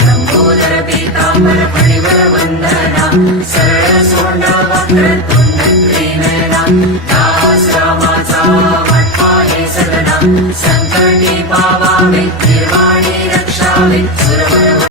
लंबोदर पीतांबर फणिवर वंदना सरळ सोंड वक्रतुंड त्रिनयना दास रामाचा वाटपा हे सदना संकटी पावावे निर्वाणी रक्षावे